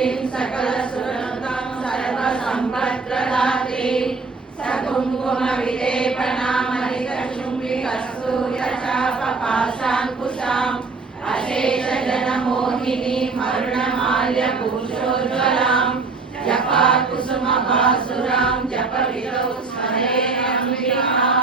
पुष्टिं सकलसुरतां सर्वसम्पत्प्रदाते सकुङ्कुमविलेपनामलिकचुम्बिकस्तूर्यचापपाशाङ्कुशाम् अशेषजनमोहिनीं अरुणमाल्यभूषोज्ज्वलां जपाकुसुमभासुरां जपविदौ स्मरेऽम्बिकाम्।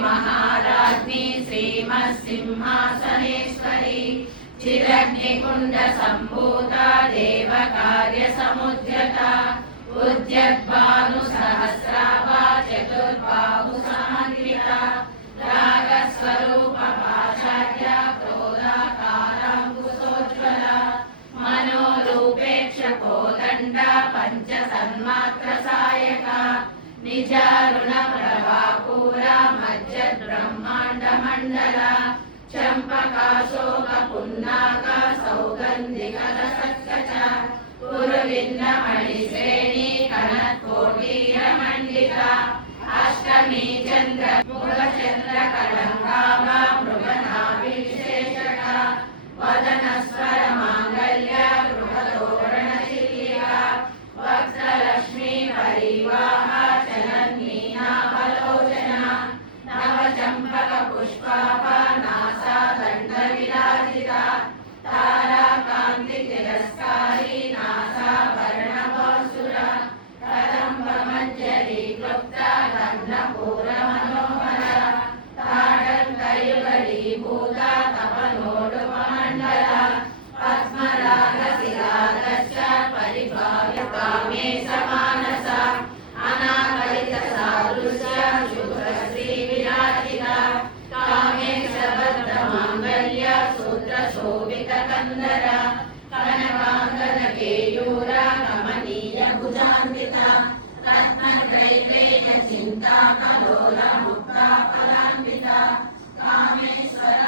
महाराज्ञी श्रीमत्सिंहासनेश्वरी चिरग्निकुण्ड सम्भूता देवकार्यसमुद्यता उद्यद्भानुसहस्राभा चतुर्बाहु समन्विता रागस्वरूपपाशाढ्या क्रोधाकाराङ्कुशोज्ज्वला मनोरूपेक्षकोदण्डा पञ्चसन्मात्रसायका निजारुणप्रभापूरा मज्जद्ब्रह्माण्डमण्डला चम्पकाशोकपुन्नाका सौगन्धिकलसत्कचा कुरुविन्दमणिश्रेणी कनत्कोटीरमण्डिता अष्टमी चन्द्रमुखचन्द्रकलङ्काभा मृगनाभिविशेषका वदनस्वरमाङ्गल्या गृहतोरणशिलिका वक्त्रलक्ष्मी परिवाहा चलन्मीनावलोचना नवचम्पकपुष्पाभा NASA दण्डविराजिता ताराकान्तितिरस्कारी नासाभरणभासुरा कदम्बमञ्जरी क्लुप्ता गन्धपूरमनोहरा ताडङ्कयुगलीभूता तपनोडुपमण्डला पद्मरागशिलादर्श परिभाव्य कामेशमानसा अनाकलितसादृश्य शुभ्रश्रीविराजिता कामेशबद्धमाङ्गल्य सूत्रशोभितकन्दरा कनकाङ्गदकेयूरा कमनीयभुजान्विता रत्नग्रैर्लेयचिन्ता कलोलमुक्ता फलान्विता कामेश्वरा